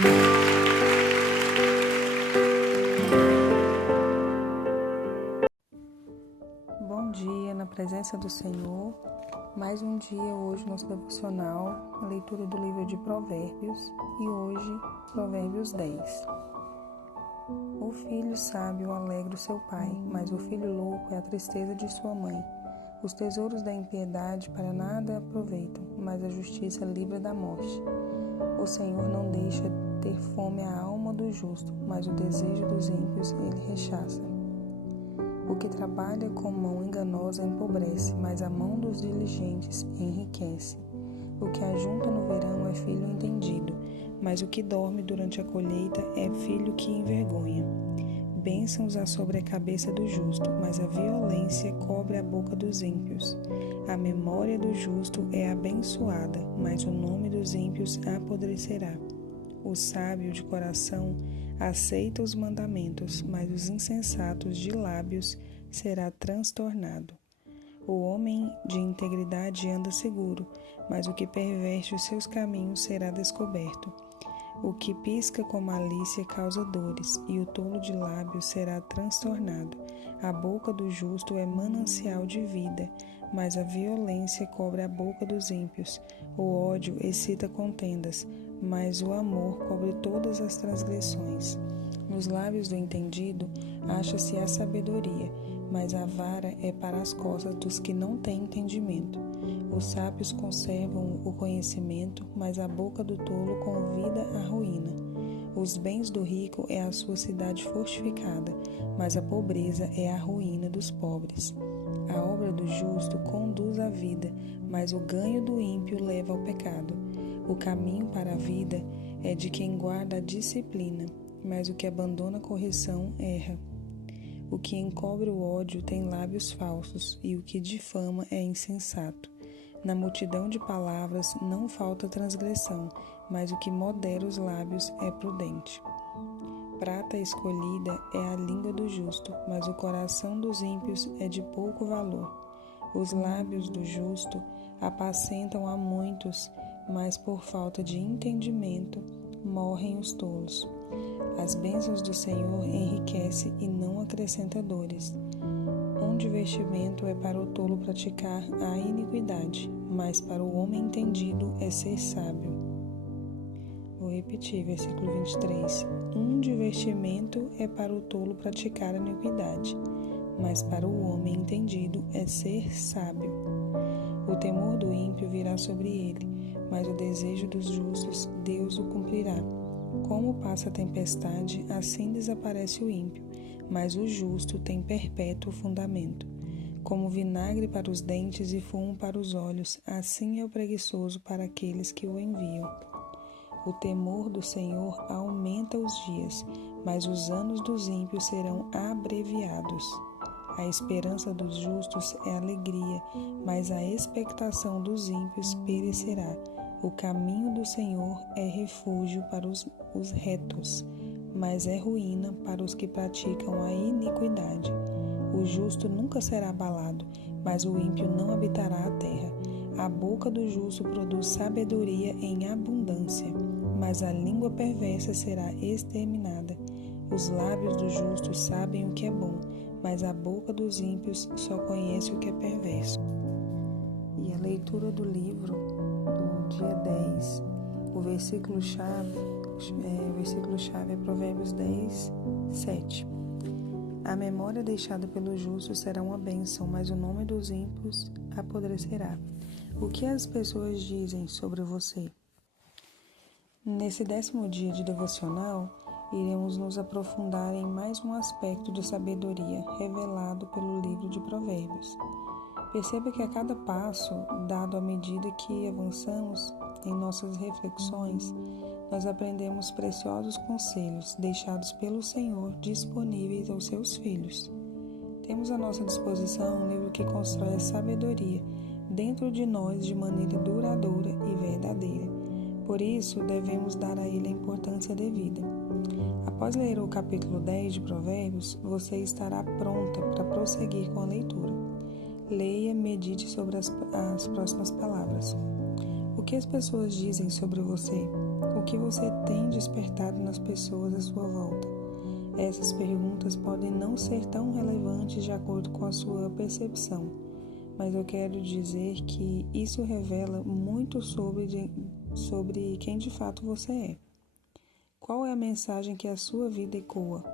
Bom dia na presença do Senhor. Mais um dia hoje nosso devocional, a leitura do livro de Provérbios e hoje Provérbios 10. O filho sábio alegra o seu pai, mas o filho louco é a tristeza de sua mãe. Os tesouros da impiedade para nada aproveitam, mas a justiça livra da morte. O Senhor não deixa ter fome a alma do justo, mas o desejo dos ímpios ele rechaça. O que trabalha com mão enganosa empobrece, mas a mão dos diligentes enriquece. O que ajunta no verão é filho entendido, mas o que dorme durante a colheita é filho que envergonha. Bênçãos há sobre a cabeça do justo, mas a violência cobre a boca dos ímpios. A memória do justo é abençoada, mas o nome dos ímpios apodrecerá. O sábio de coração aceita os mandamentos, mas os insensatos de lábios será transtornado. O homem de integridade anda seguro, mas o que perverte os seus caminhos será descoberto. O que pisca com malícia causa dores, e o tolo de lábios será transtornado. A boca do justo é manancial de vida, mas a violência cobre a boca dos ímpios. O ódio excita contendas, mas o amor cobre todas as transgressões. Nos lábios do entendido acha-se a sabedoria, mas a vara é para as costas dos que não têm entendimento. Os sábios conservam o conhecimento, mas a boca do tolo convida à ruína. Os bens do rico é a sua cidade fortificada, mas a pobreza é a ruína dos pobres. A obra do justo conduz à vida, mas o ganho do ímpio leva ao pecado. O caminho para a vida é de quem guarda a disciplina, mas o que abandona a correção erra. O que encobre o ódio tem lábios falsos, e o que difama é insensato. Na multidão de palavras não falta transgressão, mas o que modera os lábios é prudente. Prata escolhida é a língua do justo, mas o coração dos ímpios é de pouco valor. Os lábios do justo apacentam a muitos, mas por falta de entendimento morrem os tolos. As bênçãos do Senhor enriquecem e não acrescenta dores. Um divertimento é para o tolo praticar a iniquidade, mas para o homem entendido é ser sábio. Vou repetir, versículo 23. Um divertimento é para o tolo praticar a iniquidade, mas para o homem entendido é ser sábio. O temor do ímpio virá sobre ele, mas o desejo dos justos Deus o cumprirá. Como passa a tempestade, assim desaparece o ímpio, mas o justo tem perpétuo fundamento. Como vinagre para os dentes e fumo para os olhos, assim é o preguiçoso para aqueles que o enviam. O temor do Senhor aumenta os dias, mas os anos dos ímpios serão abreviados. A esperança dos justos é alegria, mas a expectação dos ímpios perecerá. O caminho do Senhor é refúgio para os retos, mas é ruína para os que praticam a iniquidade. O justo nunca será abalado, mas o ímpio não habitará a terra. A boca do justo produz sabedoria em abundância, mas a língua perversa será exterminada. Os lábios do justo sabem o que é bom, mas a boca dos ímpios só conhece o que é perverso. E a leitura do livro do dia 10, o versículo-chave é Provérbios 10, 7. A memória deixada pelo justo será uma bênção, mas o nome dos ímpios apodrecerá. O que as pessoas dizem sobre você? Nesse 10º dia de devocional, iremos nos aprofundar em mais um aspecto de sabedoria revelado pelo livro de Provérbios. Perceba que a cada passo, dado à medida que avançamos em nossas reflexões, nós aprendemos preciosos conselhos deixados pelo Senhor disponíveis aos seus filhos. Temos à nossa disposição um livro que constrói a sabedoria dentro de nós de maneira duradoura e verdadeira. Por isso, devemos dar a ele a importância devida. Após ler o capítulo 10 de Provérbios, você estará pronta para prosseguir com a leitura. Leia e medite sobre as próximas palavras. O que as pessoas dizem sobre você? O que você tem despertado nas pessoas à sua volta? Essas perguntas podem não ser tão relevantes de acordo com a sua percepção, mas eu quero dizer que isso revela muito sobre quem de fato você é. Qual é a mensagem que a sua vida ecoa?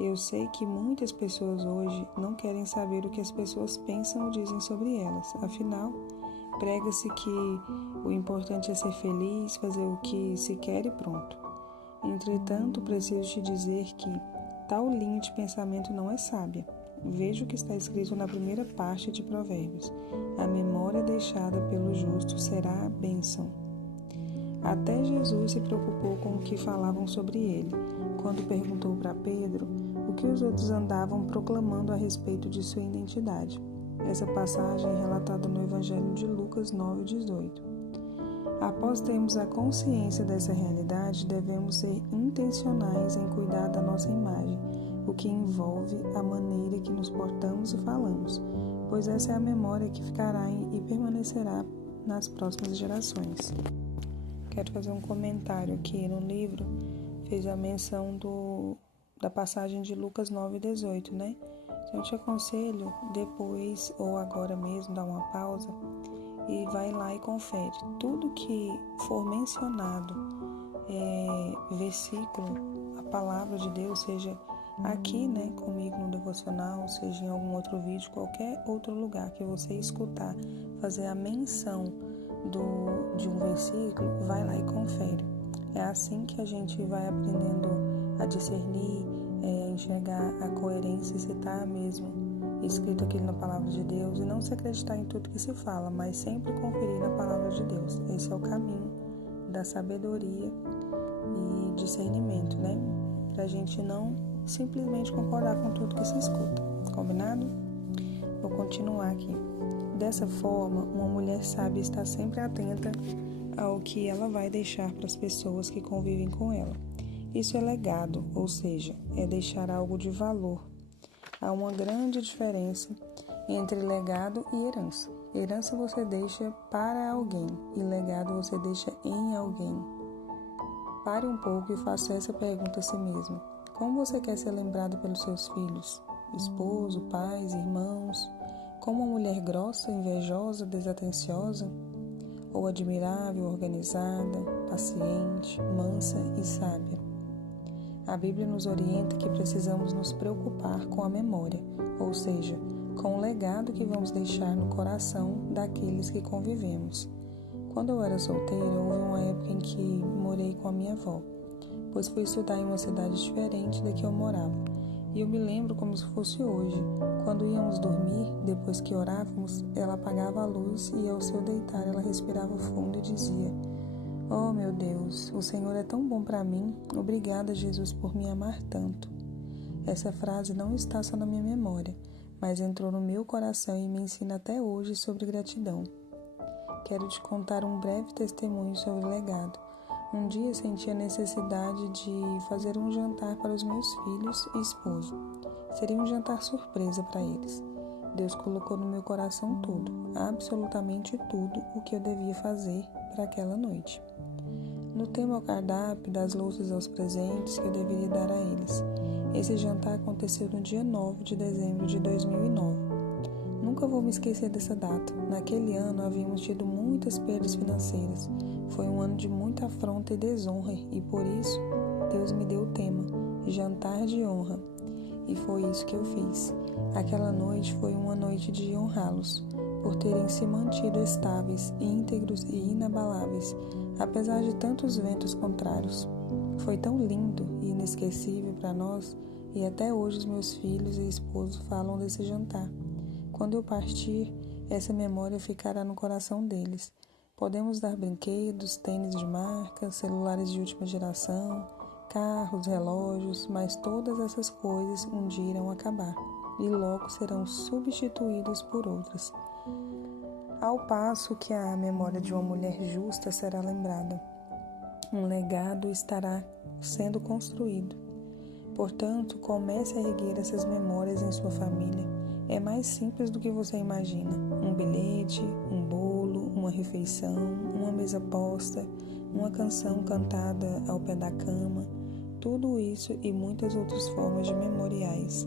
Eu sei que muitas pessoas hoje não querem saber o que as pessoas pensam ou dizem sobre elas. Afinal, prega-se que o importante é ser feliz, fazer o que se quer e pronto. Entretanto, preciso te dizer que tal linha de pensamento não é sábia. Veja o que está escrito na primeira parte de Provérbios. A memória deixada pelo justo será a bênção. Até Jesus se preocupou com o que falavam sobre ele, quando perguntou para Pedro o que os outros andavam proclamando a respeito de sua identidade. Essa passagem é relatada no Evangelho de Lucas 9:18. Após termos a consciência dessa realidade, devemos ser intencionais em cuidar da nossa imagem, o que envolve a maneira que nos portamos e falamos, pois essa é a memória que ficará e permanecerá nas próximas gerações. Quero fazer um comentário aqui no livro, fez a menção da passagem de Lucas 9:18, né? Então eu te aconselho depois ou agora mesmo dar uma pausa e vai lá e confere. Tudo que for mencionado, versículo, a palavra de Deus, seja aqui, né, comigo no devocional, seja em algum outro vídeo, qualquer outro lugar que você escutar, fazer a menção de um versículo, vai lá e confere. É assim que a gente vai aprendendo a discernir, enxergar a coerência, se está mesmo escrito aquilo na palavra de Deus, e não se acreditar em tudo que se fala, mas sempre conferir na palavra de Deus. Esse é o caminho da sabedoria e discernimento, né? Para a gente não simplesmente concordar com tudo que se escuta. Combinado? Vou continuar aqui. Dessa forma, uma mulher sábia está sempre atenta ao que ela vai deixar para as pessoas que convivem com ela. Isso é legado, ou seja, é deixar algo de valor. Há uma grande diferença entre legado e herança. Herança você deixa para alguém e legado você deixa em alguém. Pare um pouco e faça essa pergunta a si mesmo. Como você quer ser lembrado pelos seus filhos, esposo, pais, irmãos? Como uma mulher grossa, invejosa, desatenciosa? Ou admirável, organizada, paciente, mansa e sábia? A Bíblia nos orienta que precisamos nos preocupar com a memória, ou seja, com o legado que vamos deixar no coração daqueles que convivemos. Quando eu era solteira, houve uma época em que morei com a minha avó, pois fui estudar em uma cidade diferente da que eu morava. E eu me lembro como se fosse hoje. Quando íamos dormir, depois que orávamos, ela apagava a luz e ao seu deitar ela respirava fundo e dizia: "Oh, meu Deus, o Senhor é tão bom para mim. Obrigada, Jesus, por me amar tanto." Essa frase não está só na minha memória, mas entrou no meu coração e me ensina até hoje sobre gratidão. Quero te contar um breve testemunho sobre legado. Um dia senti a necessidade de fazer um jantar para os meus filhos e esposo. Seria um jantar surpresa para eles. Deus colocou no meu coração tudo, absolutamente tudo o que eu devia fazer para aquela noite. No tema ao cardápio, das louças aos presentes que eu deveria dar a eles. Esse jantar aconteceu no dia 9 de dezembro de 2009. Nunca vou me esquecer dessa data. Naquele ano havíamos tido muitas perdas financeiras. Foi um ano de muita afronta e desonra, e por isso Deus me deu o tema, Jantar de Honra. E foi isso que eu fiz. Aquela noite foi uma noite de honrá-los, por terem se mantido estáveis, íntegros e inabaláveis, apesar de tantos ventos contrários. Foi tão lindo e inesquecível para nós, e até hoje os meus filhos e esposo falam desse jantar. Quando eu partir, essa memória ficará no coração deles. Podemos dar brinquedos, tênis de marca, celulares de última geração, carros, relógios, mas todas essas coisas um dia irão acabar e logo serão substituídas por outras. Ao passo que a memória de uma mulher justa será lembrada, um legado estará sendo construído. Portanto, comece a erguer essas memórias em sua família. É mais simples do que você imagina. Um bilhete, um bolo, uma refeição, uma mesa posta. uma canção cantada ao pé da cama, tudo isso e muitas outras formas de memoriais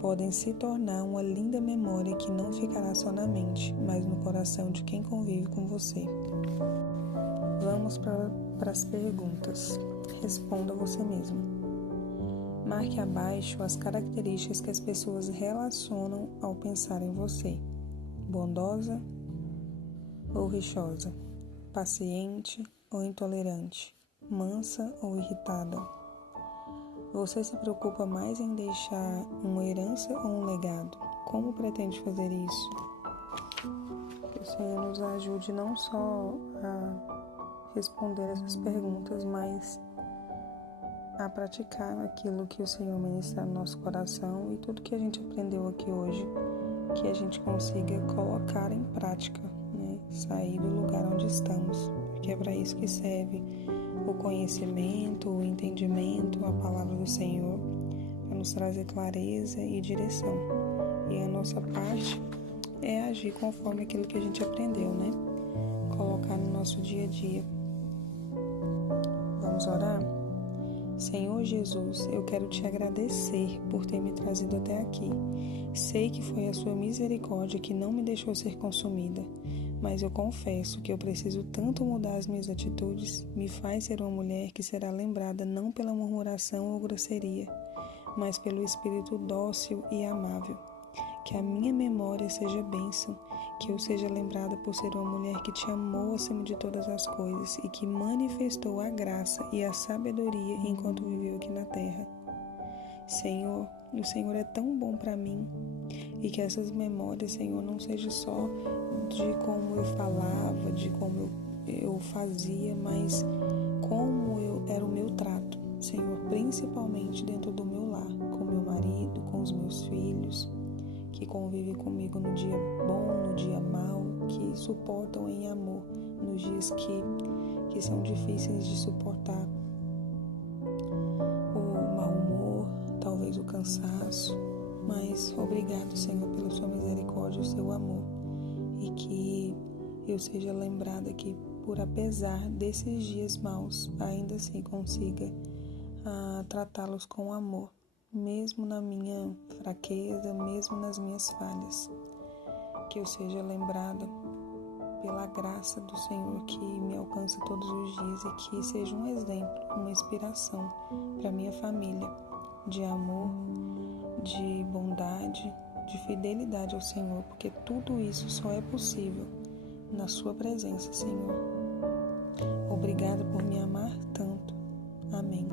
podem se tornar uma linda memória que não ficará só na mente, mas no coração de quem convive com você. Vamos para as perguntas. Responda você mesmo. Marque abaixo as características que as pessoas relacionam ao pensar em você. Bondosa ou rixosa? Paciente ou intolerante? Mansa ou irritada? Você se preocupa mais em deixar uma herança ou um legado? Como pretende fazer isso? Que o Senhor nos ajude não só a responder essas perguntas, mas a praticar aquilo que o Senhor ministrar no nosso coração, e tudo que a gente aprendeu aqui hoje, que a gente consiga colocar em prática, né? Sair do lugar onde estamos, porque é para isso que serve o conhecimento, o entendimento, a palavra do Senhor, para nos trazer clareza e direção. E a nossa parte é agir conforme aquilo que a gente aprendeu, né? Colocar no nosso dia a dia. Vamos orar? Senhor Jesus, eu quero te agradecer por ter me trazido até aqui. Sei que foi a sua misericórdia que não me deixou ser consumida, mas eu confesso que eu preciso tanto mudar as minhas atitudes. Me faz ser uma mulher que será lembrada não pela murmuração ou grosseria, mas pelo espírito dócil e amável. Que a minha memória seja bênção, que eu seja lembrada por ser uma mulher que te amou acima de todas as coisas e que manifestou a graça e a sabedoria enquanto viveu aqui na terra. Senhor, o Senhor é tão bom para mim, e que essas memórias, Senhor, não sejam só de como eu falava, de como eu fazia, mas como era o meu trato, Senhor, principalmente dentro do meu lar, com meu marido, com os meus filhos, que convivem comigo no dia bom, no dia mau, que suportam em amor nos dias que são difíceis de suportar, o mau humor, talvez o cansaço, mas obrigado, Senhor, pela sua misericórdia e o seu amor, e que eu seja lembrada que, por apesar desses dias maus, ainda assim consiga tratá-los com amor, mesmo na minha fraqueza, mesmo nas minhas falhas. Que eu seja lembrada pela graça do Senhor que me alcança todos os dias, e que seja um exemplo, uma inspiração para minha família, de amor, de bondade, de fidelidade ao Senhor, porque tudo isso só é possível na sua presença, Senhor. Obrigada por me amar tanto. Amém.